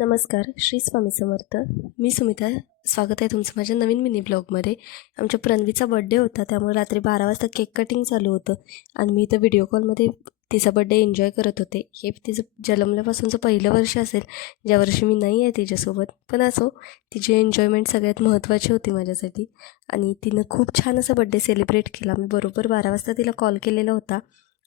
नमस्कार, श्री स्वामी समर्थ. मी सुमिता. स्वागत आहे तुमचं माझ्या नवीन मिनी ब्लॉगमध्ये. आमच्या प्रणवीचा बड्डे होता, त्यामुळे रात्री 12 वाजता केक कटिंग चालू होतं आणि मी इथं व्हिडिओ कॉलमध्ये तिचा बड्डे एन्जॉय करत होते. हे तिचं जन्मल्यापासूनचं पहिलं वर्ष असेल, ज्या वर्षी मी नाही आहे तिच्यासोबत. पण असो, तिची एन्जॉयमेंट सगळ्यात महत्त्वाची होती माझ्यासाठी आणि तिनं खूप छान असा बड्डे सेलिब्रेट केला. मी बरोबर 12 वाजता तिला कॉल केलेला होता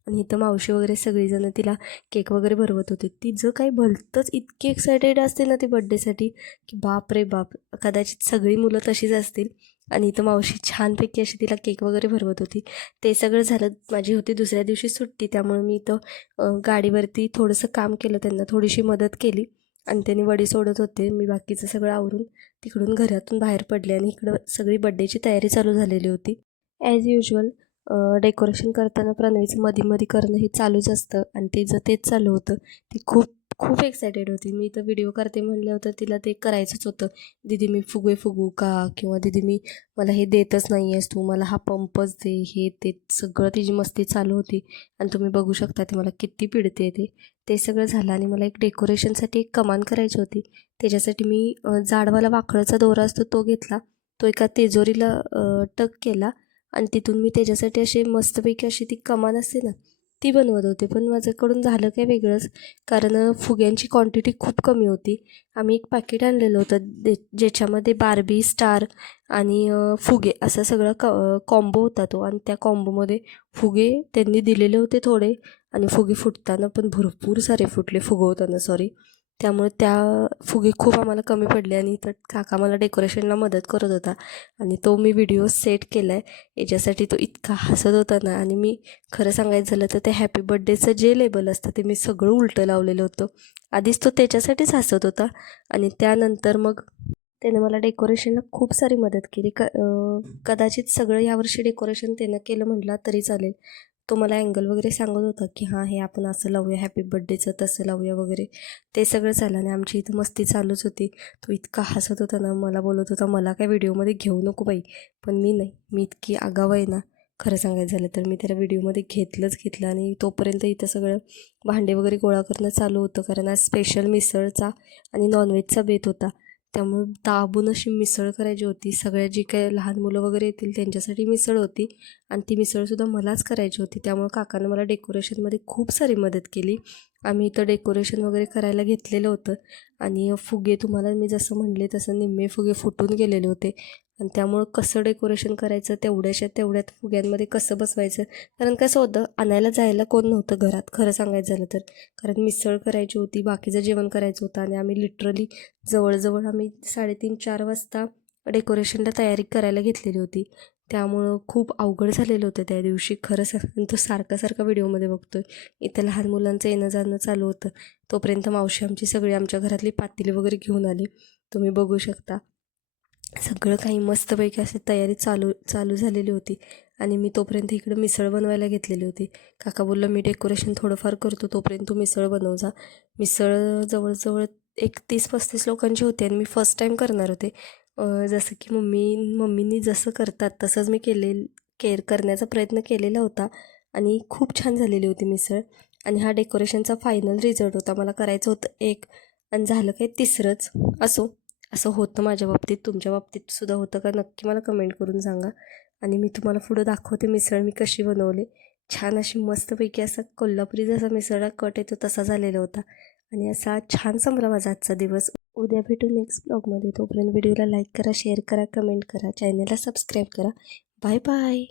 आणि इथं मावशी वगैरे सगळीजणं तिला केक वगैरे भरवत होते. तिचं काही भलतंच इतकी एक्सायटेड असते ना ती बड्डेसाठी की बाप रे बाप. कदाचित सगळी मुलं तशीच असतील. आणि इथं मावशी छानपैकी अशी तिला केक वगैरे भरवत होती. ते सगळं झालं. माझी होती दुसऱ्या दिवशी सुट्टी, त्यामुळे मी इथं गाडीवरती थोडंसं काम केलं, त्यांना थोडीशी मदत केली आणि त्यांनी वडी सोडत होते. मी बाकीचं सगळं आवरून तिकडून घरातून बाहेर पडले आणि इकडं सगळी बड्डेची तयारी चालू झालेली होती. ॲज युजल डेकोरेशन करताना प्रणवीचं मध्ये करणं हे चालूच असतं आणि तिचं तेच चालू होतं. ती खूप खूप एक्सायटेड होती. मी तर व्हिडिओ करते म्हणलं होतं, तिला ते करायचंच होतं. दीदी मी फुगे फुगू का, किंवा दीदी मला हे देतच नाही आहेस तू, मला हा पंपच दे, हे ते सगळं तिची मस्ती चालू होती. आणि तुम्ही बघू शकता ती मला किती पिडते ते सगळं झालं. आणि मला एक डेकोरेशनसाठी एक कमान करायची होती. त्याच्यासाठी मी जाडवाला वाकळाचा दोरा असतो तो घेतला, तो एका तिजोरीला टक केला आणि तिथून मी त्याच्यासाठी अशी मस्तपैकी अशी ती कमान असते ना ती बनवत होते. पण माझ्याकडून झालं काय वेगळंच, कारण फुग्यांची क्वांटिटी खूप कमी होती. आम्ही एक पॅकेट आणलेलं होतं ज्याच्यामध्ये बार्बी, स्टार आणि फुगे असं सगळं कॉम्बो होता तो. आणि त्या कॉम्बोमध्ये फुगे त्यांनी दिलेले होते थोडे, आणि फुगे फुटताना पण भरपूर सारे फुटले, फुगवताना सॉरी. त्यामुळे त्या फुगे खूप आम्हाला कमी पडले आणि तर काका मला डेकोरेशनला मदत करत होता आणि तो मी व्हिडिओ सेट केला आहे. याच्यासाठी तो इतका हसत होता ना. आणि मी खरं सांगायचं झालं तर ते हॅपी बड्डेचं जे लेबल असतं ते मी सगळं उलटं लावलेलं होतं. आधीच तो त्याच्यासाठीच हसत होता आणि त्यानंतर मग त्यानं मला डेकोरेशनला खूप सारी मदत केली. कदाचित सगळं यावर्षी डेकोरेशन त्यानं केलं म्हटलं तरी चालेल. तो मला अँगल वगैरे सांगत होता की हां हे आपण असं लावूया, हॅपी बड्डेचं तसं लावूया वगैरे. ते सगळं झालं आणि आमची इथं मस्ती चालूच होती. तो इतका हसत होता ना, मला बोलत होता मला काय व्हिडिओमध्ये घेऊ नको बाई. पण मी नाही, मी इतकी आगाव आहे ना, खरं सांगायचं झालं तर मी त्याला व्हिडिओमध्ये घेतलं आणि तोपर्यंत इथं सगळं भांडे वगैरे गोळा करणं चालू होतं. कारण आज स्पेशल मिसळचा आणि नॉनव्हेजचा बेत होता. त्यामुळे दाबून अशी मिसळ करायची होती. सगळ्या जी काही लहान मुलं वगैरे येतील त्यांच्यासाठी मिसळ होती आणि ती मिसळसुद्धा मलाच करायची होती. त्यामुळे काकानं मला डेकोरेशनमध्ये खूप सारी मदत केली. आम्ही इथं डेकोरेशन वगैरे करायला घेतलेलं होतं आणि फुगे तुम्हाला मी जसं म्हणले तसं निम्मे फुगे फुटून गेलेले होते. आणि त्यामुळं कसं डेकोरेशन करायचं, तेवढ्यात फुग्यांमध्ये कसं बसवायचं. कारण कसं होतं, आणायला जायला कोण नव्हतं घरात खरं सांगायचं झालं तर. कारण मिसळ करायची होती, बाकीचं जेवण करायचं होतं आणि आम्ही लिटरली जवळजवळ आम्ही 3:30-4 वाजता डेकोरेशनला तयारी करायला घेतलेली होती. त्यामुळं खूप अवघड झालेलं होतं त्या दिवशी खरं सांग. तो सारखा व्हिडिओमध्ये बघतोय. इथं लहान मुलांचं येणं जाणं चालू होतं. तोपर्यंत मावशी आमची सगळी आमच्या घरातली पातेली वगैरे घेऊन आली. तुम्ही बघू शकता सगळं काही मस्तपैकी अशी तयारी चालू झालेली होती. आणि मी तोपर्यंत इकडं मिसळ बनवायला घेतलेली होती. काका बोललं मी डेकोरेशन थोडंफार करतो, तोपर्यंत तू मिसळ बनव जा. मिसळ जवळजवळ एक 30-35 लोकांची होती आणि मी फर्स्ट टाईम करणार होते. जसं की मम्मीनी जसं करतात तसंच मी करण्याचा प्रयत्न केलेला होता आणि खूप छान झालेली होती मिसळ. आणि हा डेकोरेशनचा फायनल रिझल्ट होता. मला करायचं होतं एक आणि झालं काही तिसरंच. असं होतं माझ्या बाबतीत. तुमच्या बाबतीत सुद्धा होतं का नक्की मला कमेंट करून सांगा. आणि मी तुम्हाला पुढं दाखवते मिसळ मी कशी बनवली. छान अशी मस्तपैकी असा कोल्हापुरी जसा मिसळला कट येतो तसा झालेला होता आणि असा छान संपला माझा आजचा दिवस. उद्या भेटू नेक्स्ट ब्लॉगमध्ये. तोपर्यंत व्हिडिओला लाईक करा, शेअर करा, कमेंट करा, चॅनलला सबस्क्राईब करा. Bye bye.